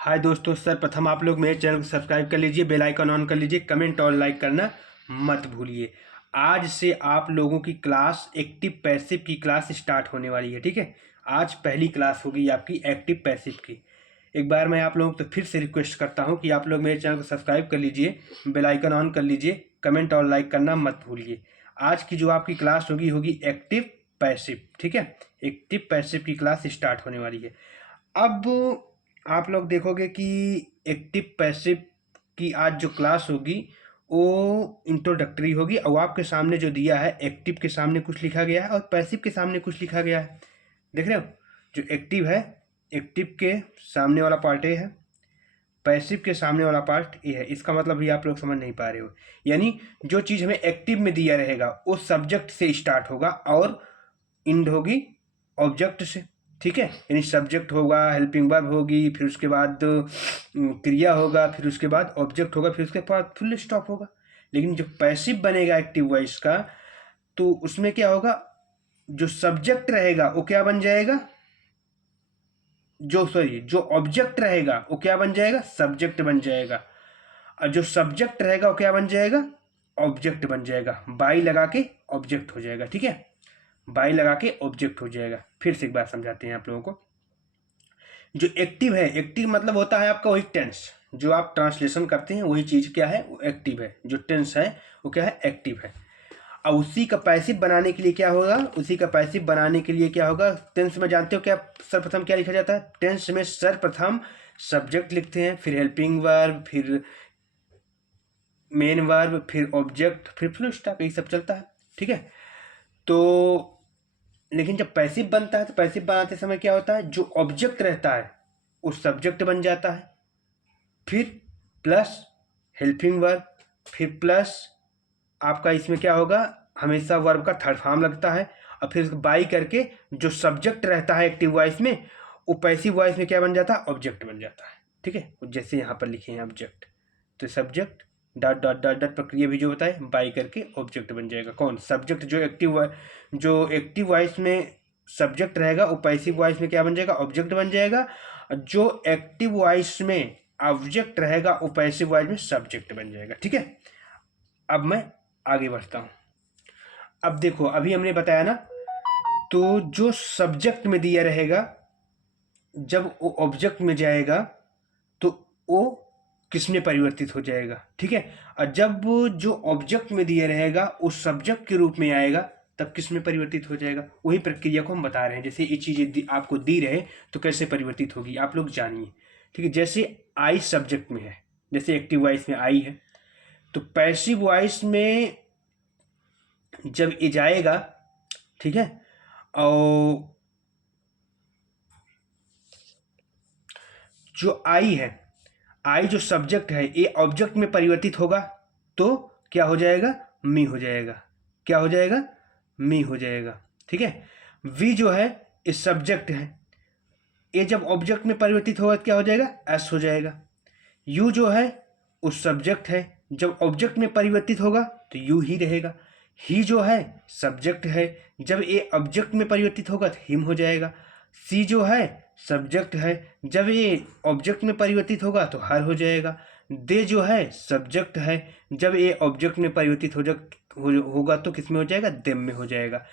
हाय दोस्तों, सर्वप्रथम आप लोग मेरे चैनल को सब्सक्राइब कर लीजिए, बेल आइकन ऑन कर लीजिए, कमेंट और लाइक करना मत भूलिए। आज से आप लोगों की क्लास एक्टिव पैसिव की क्लास स्टार्ट होने वाली है। ठीक है, आज पहली क्लास होगी आपकी एक्टिव पैसिव की। एक बार मैं आप लोगों को तो फिर से रिक्वेस्ट करता हूं कि आप लोग मेरे चैनल को सब्सक्राइब कर लीजिए, बेल आइकन ऑन कर लीजिए, कमेंट और लाइक करना मत भूलिए। आज की जो आपकी क्लास होगी एक्टिव पैसिव। ठीक है, एक्टिव पैसिव की क्लास स्टार्ट होने वाली है। अब आप लोग देखोगे कि एक्टिव पैसिव की आज जो क्लास होगी वो इंट्रोडक्टरी होगी और आपके सामने जो दिया है एक्टिव के सामने कुछ लिखा गया है और पैसिव के सामने कुछ लिखा गया है। देख रहे हो, जो एक्टिव है एक्टिव के सामने वाला पार्ट ए है, पैसिव के सामने वाला पार्ट ए है। इसका मतलब भी आप लोग समझ नहीं पा रहे हो। यानी जो चीज़ हमें एक्टिव में दिया रहेगा वो सब्जेक्ट से स्टार्ट होगा और इंड होगी ऑब्जेक्ट से। ठीक है, यानी सब्जेक्ट होगा, हेल्पिंग वर्ब होगी, फिर उसके बाद क्रिया होगा, फिर उसके बाद ऑब्जेक्ट होगा, फिर उसके बाद फुल स्टॉप होगा। लेकिन जो पैसिव बनेगा एक्टिव वॉइस का, तो उसमें क्या होगा, जो सब्जेक्ट रहेगा वो क्या बन जाएगा, जो ऑब्जेक्ट रहेगा वो क्या बन जाएगा, सब्जेक्ट बन जाएगा। और जो सब्जेक्ट रहेगा वो क्या बन जाएगा, ऑब्जेक्ट बन जाएगा। बाई लगा के ऑब्जेक्ट हो जाएगा। ठीक है, बाई लगा के ऑब्जेक्ट हो जाएगा। फिर से एक बार समझाते हैं आप लोगों को। जो एक्टिव है, एक्टिव मतलब होता है आपका वही टेंस, जो आप ट्रांसलेशन करते हैं वही चीज़ क्या है, वो एक्टिव है। जो टेंस है वो क्या है, एक्टिव है। और उसी का पैसिव बनाने के लिए क्या होगा, उसी का पैसिव बनाने के लिए क्या होगा, टेंस में जानते हो क्या सर्वप्रथम क्या लिखा जाता है, टेंस में सर्वप्रथम सब्जेक्ट लिखते हैं, फिर हेल्पिंग वर्ब, फिर मेन वर्ब, फिर ऑब्जेक्ट, फिर फुल स्टॉप, यही सब चलता है। ठीक है, तो लेकिन जब पैसिव बनता है तो पैसिव बनाते समय क्या होता है, जो ऑब्जेक्ट रहता है वो सब्जेक्ट बन जाता है, फिर प्लस हेल्पिंग वर्ब, फिर प्लस आपका इसमें क्या होगा, हमेशा वर्ब का थर्ड फॉर्म लगता है, और फिर बाई करके जो सब्जेक्ट रहता है एक्टिव वॉइस में वो पैसिव वॉइस में क्या बन जाता है, ऑब्जेक्ट बन जाता है। ठीक है, जैसे यहाँ पर लिखे हैं ऑब्जेक्ट, तो subject dot dot dot dot प्रक्रिया भी जो बताए बाई करके ऑब्जेक्ट बन जाएगा। कौन, सब्जेक्ट। जो एक्टिव वॉइस में सब्जेक्ट रहेगा वो पैसिव वॉइस में क्या बन जाएगा, ऑब्जेक्ट बन जाएगा। जो एक्टिव वॉइस में ऑब्जेक्ट रहेगा वो पैसिव वॉइस में सब्जेक्ट बन जाएगा। ठीक है, अब मैं आगे बढ़ता हूँ। अब देखो, अभी हमने बताया ना, तो जो सब्जेक्ट में दिया रहेगा जब वो ऑब्जेक्ट में जाएगा तो वो किस में परिवर्तित हो जाएगा। ठीक है, और जब वो जो ऑब्जेक्ट में दिया रहेगा उस सब्जेक्ट के रूप में आएगा तब किस में परिवर्तित हो जाएगा। वही प्रक्रिया को हम बता रहे हैं। जैसे ये चीज़ें आपको दी रहे तो कैसे परिवर्तित होगी आप लोग जानिए। ठीक है, जैसे आई सब्जेक्ट में है, जैसे एक्टिव वॉइस में आई है, तो पैसिव वॉइस में जब ये जाएगा, ठीक है, और जो आई है, आई जो सब्जेक्ट है ये ऑब्जेक्ट में परिवर्तित होगा तो क्या हो जाएगा, मी हो जाएगा। क्या हो जाएगा, मी हो जाएगा। ठीक है, वी जो है ये सब्जेक्ट है, ये जब ऑब्जेक्ट में परिवर्तित होगा तो क्या हो जाएगा, एस हो जाएगा। यू जो है उस सब्जेक्ट है, जब ऑब्जेक्ट में परिवर्तित होगा तो यू ही रहेगा। ही जो है सब्जेक्ट है, जब ये ऑब्जेक्ट में परिवर्तित होगा तो हिम हो जाएगा। सी जो है सब्जेक्ट है, जब ये ऑब्जेक्ट में परिवर्तित होगा तो हर हो जाएगा। दे जो है सब्जेक्ट है, जब ये ऑब्जेक्ट में परिवर्तित होगा तो किस में हो जाएगा, देम में हो जाएगा।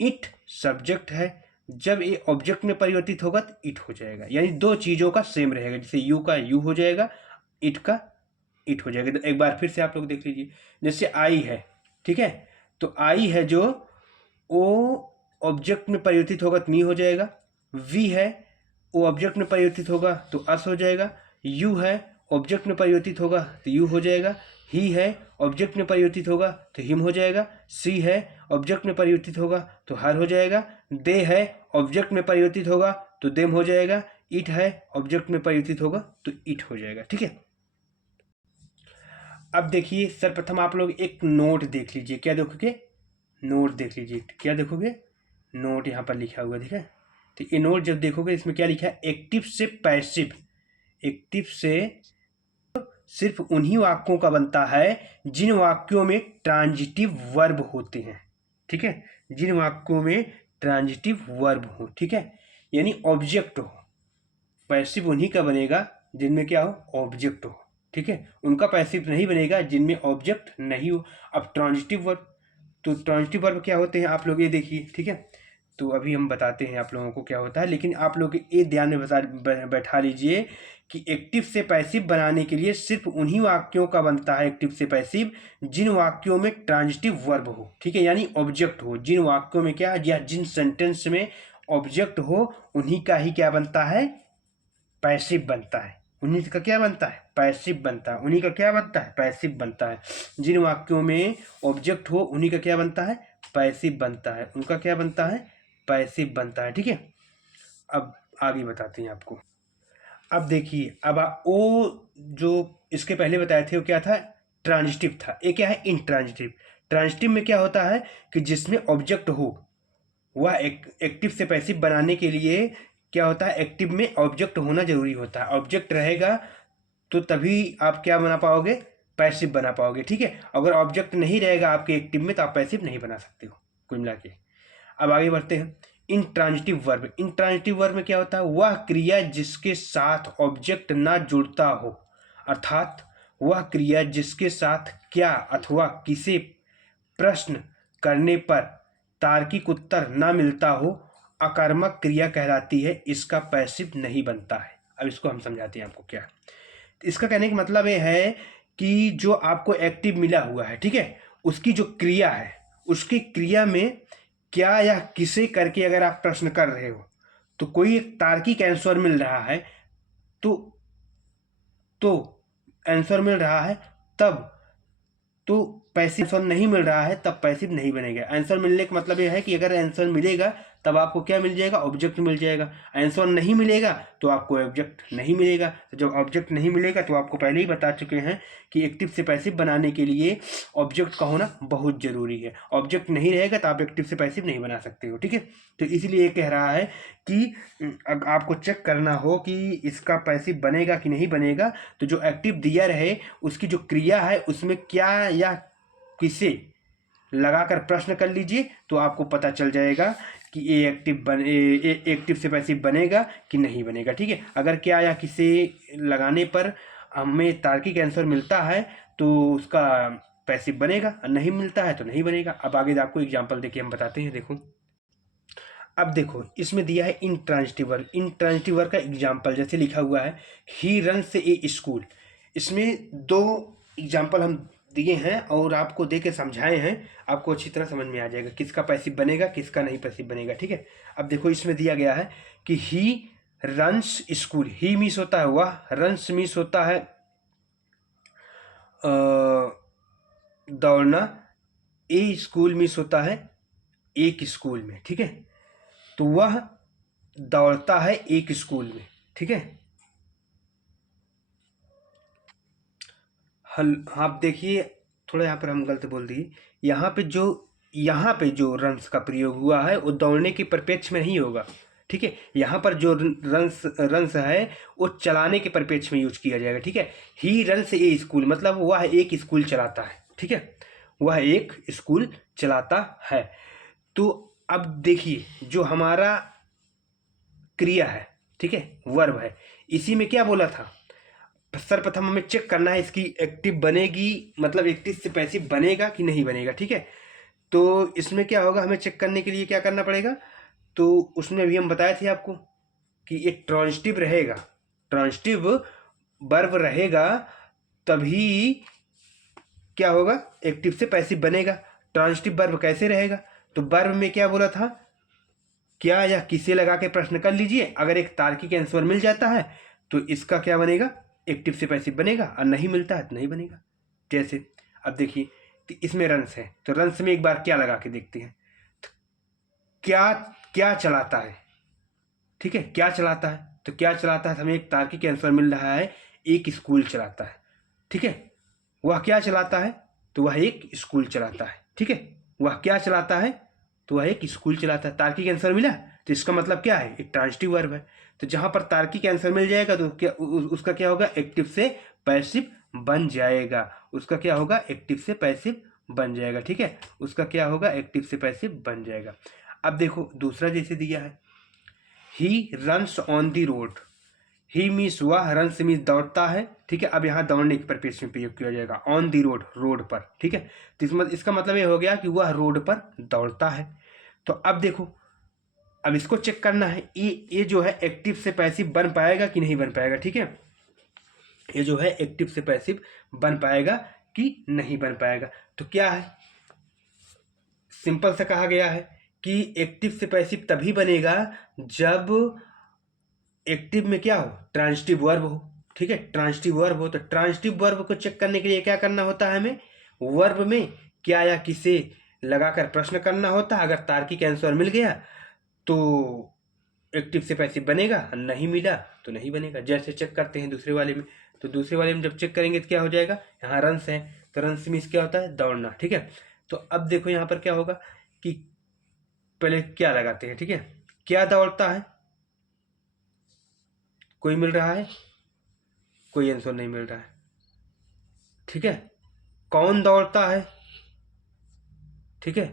इट सब्जेक्ट है, जब ये ऑब्जेक्ट में परिवर्तित होगा तो इट हो जाएगा। यानी दो चीज़ों का सेम रहेगा, जैसे यू का यू हो जाएगा, इट का इट हो जाएगा। तो एक बार फिर से आप लोग देख लीजिए, जैसे आई है, ठीक है, तो आई है जो वो ऑब्जेक्ट में परिवर्तित होगा तो मी हो जाएगा। वी है वो ऑब्जेक्ट में परिवर्तित होगा तो अस हो जाएगा। यू है ऑब्जेक्ट में परिवर्तित होगा तो यू हो जाएगा। ही है ऑब्जेक्ट में परिवर्तित होगा तो हिम हो जाएगा। सी है ऑब्जेक्ट में परिवर्तित होगा तो हर हो जाएगा। दे है ऑब्जेक्ट में परिवर्तित होगा तो देम हो जाएगा। इट है ऑब्जेक्ट में परिवर्तित होगा तो इट हो जाएगा। ठीक है, अब देखिए सर्वप्रथम आप लोग एक नोट देख लीजिए। क्या देखोगे, नोट देख लीजिए। क्या देखोगे, नोट यहाँ पर लिखा हुआ ठीक है। तो ये नोट जब देखोगे इसमें क्या लिखा है, एक्टिव से पैसिव। एक्टिव से सिर्फ उन्हीं वाक्यों का बनता है जिन वाक्यों में ट्रांजिटिव वर्ब होते हैं। ठीक है, जिन वाक्यों में ट्रांजिटिव वर्ब हो, ठीक है, यानी ऑब्जेक्ट हो। पैसिव उन्हीं का बनेगा जिनमें क्या हो, ऑब्जेक्ट हो, ठीक है, उनका पैसिव नहीं बनेगा जिनमें ऑब्जेक्ट नहीं हो। अब ट्रांजिटिव वर्ब, तो ट्रांजिटिव वर्ब क्या होते हैं आप लोग ये देखिए, ठीक है। तो अभी हम बताते हैं आप लोगों को क्या होता है, लेकिन आप लोग ये ध्यान में बैठा लीजिए कि एक्टिव से पैसिव बनाने के लिए सिर्फ उन्हीं वाक्यों का बनता है एक्टिव से पैसिव जिन वाक्यों में ट्रांजिटिव वर्ब हो, ठीक है, यानी ऑब्जेक्ट हो। जिन वाक्यों में क्या, या जिन सेंटेंस में ऑब्जेक्ट हो, उन्हीं का ही क्या बनता है, पैसिव बनता है। उन्हीं का क्या बनता है, पैसिव बनता है। उन्हीं का क्या बनता है, पैसिव बनता है। जिन वाक्यों में ऑब्जेक्ट हो उन्हीं का क्या बनता है, पैसिव बनता है। उनका क्या बनता है, पैसिव बनता है, ठीक है। अब आगे बताते हैं आपको। अब देखिए, अब वो जो इसके पहले बताए थे वो क्या था, ट्रांजिटिव था। ये क्या है, इंट्रांजिटिव। ट्रांजिटिव में क्या होता है कि जिसमें ऑब्जेक्ट हो, वह एक्टिव से पैसिव बनाने के लिए क्या होता है, एक्टिव में ऑब्जेक्ट होना जरूरी होता है। ऑब्जेक्ट रहेगा तो तभी आप क्या बना पाओगे, पैसिव बना पाओगे, ठीक है। अगर ऑब्जेक्ट नहीं रहेगा आपके एक्टिव में तो आप पैसिव नहीं बना सकते हो, कुल मिला के। अब आगे बढ़ते हैं। इंट्रांजिटिव वर्ब, इंट्रांजिटिव वर्ब में क्या होता है, वह क्रिया जिसके साथ ऑब्जेक्ट ना जुड़ता हो, अर्थात वह क्रिया जिसके साथ क्या अथवा किसे प्रश्न करने पर तार्किक उत्तर ना मिलता हो, अकर्मक क्रिया कहलाती है। इसका पैसिव नहीं बनता है। अब इसको हम समझाते हैं आपको क्या। इसका कहने का मतलब ये है कि जो आपको एक्टिव मिला हुआ है, ठीक है, उसकी जो क्रिया है, उसकी क्रिया में क्या या किसे करके अगर आप प्रश्न कर रहे हो तो कोई एक तार्किक आंसर मिल रहा है, तो आंसर मिल रहा है तब, तो पैसिव आंसर नहीं मिल रहा है तब पैसिव नहीं बनेगा। आंसर मिलने का मतलब यह है कि अगर आंसर मिलेगा तब आपको क्या मिल जाएगा, ऑब्जेक्ट मिल जाएगा। आंसर नहीं मिलेगा तो आपको ऑब्जेक्ट नहीं मिलेगा। जब ऑब्जेक्ट नहीं मिलेगा तो आपको पहले ही बता चुके हैं कि एक्टिव से पैसिव बनाने के लिए ऑब्जेक्ट का होना बहुत जरूरी है। ऑब्जेक्ट नहीं रहेगा तो आप एक्टिव से पैसिव नहीं बना सकते हो, ठीक है। तो इसलिए कह रहा है कि आपको चेक करना हो कि इसका पैसिव बनेगा कि नहीं बनेगा, तो जो एक्टिव दिया रहे उसकी जो क्रिया है उसमें क्या या किसे लगाकर प्रश्न कर लीजिए, तो आपको पता चल जाएगा कि ये एक्टिव से पैसिव बनेगा कि नहीं बनेगा, ठीक है। अगर क्या या किसे लगाने पर हमें तार्किक आंसर मिलता है तो उसका पैसिव बनेगा, नहीं मिलता है तो नहीं बनेगा। अब आगे आपको एग्जांपल देके हम बताते हैं। देखो, अब देखो इसमें दिया है इंट्रांजिटिव वर्ब। इंट्रांजिटिव वर्ब का एग्जांपल जैसे लिखा हुआ है, ही रन्स ए स्कूल। इसमें दो एग्जांपल हम दिए हैं और आपको दे के समझाए हैं, आपको अच्छी तरह समझ में आ जाएगा किसका पैसिव बनेगा किसका नहीं पैसिव बनेगा, ठीक है। अब देखो इसमें दिया गया है कि he runs school. He means होता है वह, रन्स मीन्स होता है दौड़ना, ए स्कूल मीन्स होता है एक स्कूल में, ठीक है। तो वह दौड़ता है एक स्कूल में, ठीक है। हल आप देखिए, थोड़ा यहाँ पर हम गलत बोल दिए। यहाँ पे जो रन्स का प्रयोग हुआ है वो दौड़ने के परिप्रेक्ष्य में नहीं होगा, ठीक है। यहाँ पर जो रन्स है वो चलाने के परिप्रेक्ष्य में यूज किया जाएगा, ठीक है। ही रन्स ए स्कूल मतलब वह एक स्कूल चलाता है, ठीक है, वह एक स्कूल चलाता है। तो अब देखिए जो हमारा क्रिया है, ठीक है, वर्ब है, इसी में क्या बोला था, सर्वप्रथम हमें चेक करना है इसकी एक्टिव बनेगी, मतलब एक्टिव से पैसिव बनेगा कि नहीं बनेगा, ठीक है। तो इसमें क्या होगा, हमें चेक करने के लिए क्या करना पड़ेगा, तो उसमें भी हम बताए थे आपको कि ये ट्रांजिटिव रहेगा, ट्रांजिटिव वर्ब रहेगा तभी क्या होगा, एक्टिव से पैसिव बनेगा। ट्रांजिटिव वर्ब कैसे रहेगा, तो वर्ब में क्या बोला था, क्या या किसे लगा के प्रश्न कर लीजिए, अगर एक तार्किक आंसर मिल जाता है तो इसका क्या बनेगा, एक्टिव से पैसिव बनेगा, और नहीं मिलता है तो नहीं बनेगा। जैसे अब देखिए, तो इसमें रन्स है तो रन्स में एक बार क्या लगा के देखते हैं, तो क्या क्या चलाता है, ठीक है, क्या चलाता है, तो क्या चलाता है, हमें एक तार्किक आंसर मिल रहा है, एक स्कूल चलाता है, ठीक है। वह क्या चलाता है, तो वह एक स्कूल चलाता है, ठीक है। वह क्या चलाता है, तो वह एक स्कूल चलाता है। तार्किक आंसर मिला तो इसका मतलब क्या है, एक ट्रांजिटिव वर्ब है। तो जहां पर तार्किक आंसर मिल जाएगा तो क्या उसका क्या होगा, एक्टिव से पैसिव बन जाएगा। उसका क्या होगा, एक्टिव से पैसिव बन जाएगा, ठीक है। उसका क्या होगा, एक्टिव से पैसिव बन जाएगा। अब देखो दूसरा जैसे दिया है, he runs on the road. He means वह, रन्स मीन्स दौड़ता है, ठीक है। अब यहाँ दौड़ने के परिप्रेक्ष्य में प्रयोग किया जाएगा। ऑन दी रोड, रोड पर, ठीक है। तो इसका मतलब ये हो गया कि वह रोड पर दौड़ता है। तो अब देखो, अब इसको चेक करना है, ये जो है एक्टिव से पैसिव बन पाएगा कि नहीं बन पाएगा, ठीक है। ये जो है एक्टिव से पैसिव बन पाएगा कि नहीं बन पाएगा। तो क्या है, सिंपल से कहा गया है कि एक्टिव से पैसिव तभी बनेगा जब एक्टिव में क्या हो, ट्रांजिटिव वर्ब हो, ठीक है। ट्रांजिटिव वर्ब हो, तो ट्रांजिटिव वर्ब को चेक करने के लिए क्या करना होता है हमें, वर्ब में क्या या किसे लगाकर प्रश्न करना होता है। अगर तार्किक आंसर मिल गया तो एक्टिव से पैसिव बनेगा, नहीं मिला तो नहीं बनेगा। जैसे चेक करते हैं दूसरे वाले में, तो दूसरे वाले में जब चेक करेंगे तो क्या हो जाएगा, यहाँ रन्स है, तो रन्स मीन्स क्या होता है, दौड़ना, ठीक है। तो अब देखो यहाँ पर क्या होगा कि पहले क्या लगाते हैं, ठीक है। क्या दौड़ता है, कोई मिल रहा है, कोई आंसर नहीं मिल रहा है, ठीक है। कौन दौड़ता है, ठीक है,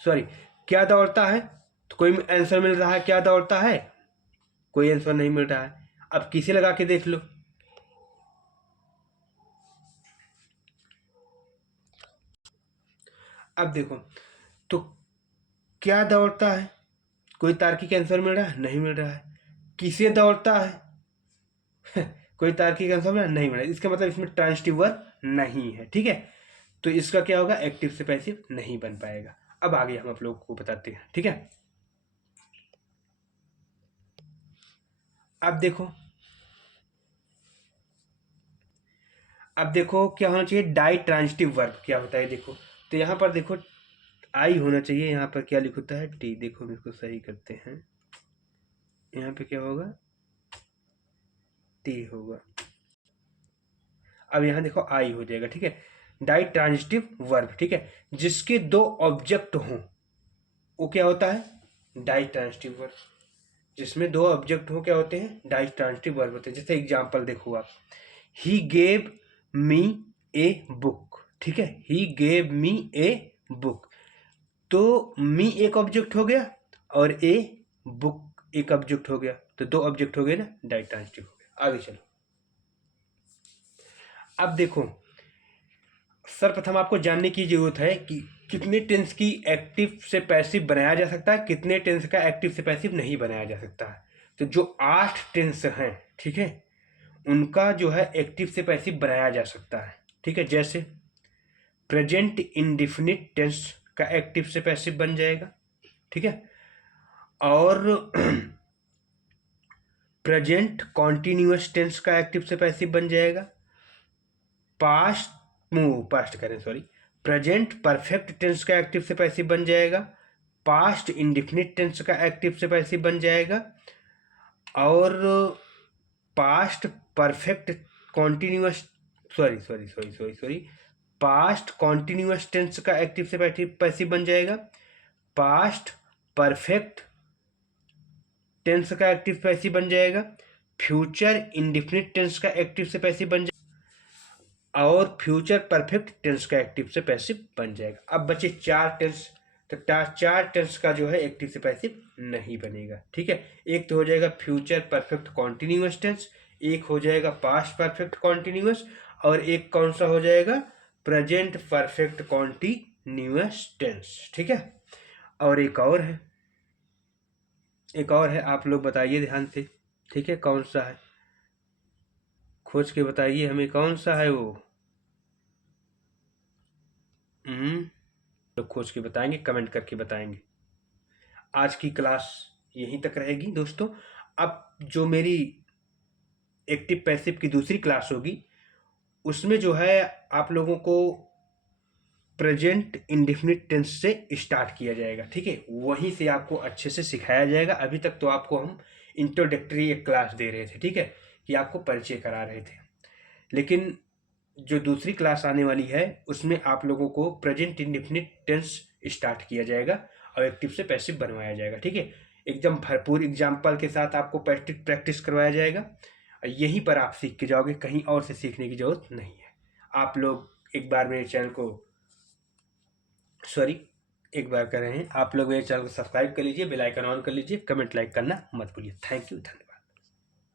सॉरी, क्या दौड़ता है, तो कोई आंसर मिल रहा है, क्या दौड़ता है, कोई आंसर नहीं मिल रहा है। अब किसे लगा के देख लो, अब देखो, तो क्या दौड़ता है, कोई तार्किक आंसर मिल रहा है, नहीं मिल रहा है। किसे दौड़ता है कोई तार्किक आंसर मिल रहा है, नहीं मिल रहा है। इसका मतलब इसमें ट्रांजिटिव वर्ब नहीं है, ठीक है। तो इसका क्या होगा, एक्टिव से पैसिव नहीं बन पाएगा। अब आगे हम आप लोगों को बताते हैं, ठीक है। अब देखो, अब देखो क्या होना चाहिए, डाई ट्रांजिटिव वर्ब क्या होता है, देखो। तो यहाँ पर देखो आई होना चाहिए, यहाँ पर क्या लिखा होता है, टी। देखो हम इसको सही करते हैं, यहाँ पे क्या होगा, टी होगा। अब यहाँ देखो आई हो जाएगा, ठीक है। डाई ट्रांजिटिव वर्ब, ठीक है, जिसके दो ऑब्जेक्ट हों वो क्या होता है, डाई ट्रांजिटिव वर्ब। जिसमें दो ऑब्जेक्ट हो क्या होते हैं, डाई ट्रांजिटिव वर्ब होते हैं। जैसे एग्जांपल देखो आप, he gave me a book, ठीक है। He gave me a book, तो मी एक ऑब्जेक्ट हो गया और ए बुक एक ऑब्जेक्ट हो गया, तो दो ऑब्जेक्ट हो गए ना, डाई ट्रांजिटिव हो गया। आगे चलो, अब देखो, सर्वप्रथम आपको जानने की जरूरत है कि कितने टेंस की एक्टिव से पैसिव बनाया जा सकता है, कितने टेंस का एक्टिव से पैसिव नहीं बनाया जा सकता है। तो जो 8 टेंस हैं, ठीक है, उनका जो है एक्टिव से पैसिव बनाया जा सकता है, ठीक है। जैसे प्रेजेंट इंडिफिनिट टेंस का एक्टिव से पैसिव बन जाएगा, ठीक है। और प्रेजेंट कॉन्टिन्यूअस टेंस का एक्टिव से पैसिव बन जाएगा। पास्ट करें, सॉरी, प्रेजेंट परफेक्ट टेंस का एक्टिव से पैसिव बन जाएगा। पास्ट इंडिफिनिट टेंस का एक्टिव से पैसिव बन जाएगा। और past perfect continuous, sorry, past continuous tense का एक्टिव से पैसिव बन जाएगा। पास्ट परफेक्ट टेंस का एक्टिव पैसिव बन जाएगा। फ्यूचर इंडिफिनिट टेंस का एक्टिव से पैसिव बन जाएगा और फ्यूचर परफेक्ट टेंस का एक्टिव से पैसिव बन जाएगा। अब बचे 4 टेंस, तो 4 टेंस का जो है एक्टिव से पैसिव नहीं बनेगा, ठीक है। एक तो हो जाएगा फ्यूचर परफेक्ट कॉन्टिन्यूअस टेंस, एक हो जाएगा पास्ट परफेक्ट कॉन्टिन्यूअस, और एक कौन सा हो जाएगा, प्रेजेंट परफेक्ट कॉन्टिन्यूअस टेंस, ठीक है। और एक और है, आप लोग बताइए ध्यान से, ठीक है, कौन सा है, खोज के बताइए हमें कौन सा है वो। लोग खोज के बताएंगे, कमेंट करके बताएंगे। आज की क्लास यहीं तक रहेगी दोस्तों। अब जो मेरी एक्टिव पैसिव की दूसरी क्लास होगी उसमें जो है आप लोगों को प्रेजेंट इंडेफिनिट टेंस से स्टार्ट किया जाएगा, ठीक है। वहीं से आपको अच्छे से सिखाया जाएगा। अभी तक तो आपको हम इंट्रोडक्टरी एक क्लास दे रहे थे, ठीक है, कि आपको परिचय करा रहे थे। लेकिन जो दूसरी क्लास आने वाली है उसमें आप लोगों को प्रेजेंट इंडेफिनिट टेंस स्टार्ट किया जाएगा और एक्टिव से पैसिव बनवाया जाएगा, ठीक है। एकदम भरपूर एग्जाम्पल के साथ आपको प्रैक्टिस करवाया जाएगा। यहीं पर आप सीख के जाओगे, कहीं और से सीखने की जरूरत नहीं है। आप लोग एक बार मेरे चैनल को, सॉरी, एक बार कर रहे हैं, आप लोग मेरे चैनल को सब्सक्राइब कर लीजिए, बेल आइकन ऑन कर लीजिए, कमेंट लाइक करना मत भूलिए। थैंक यू, धन्यवाद।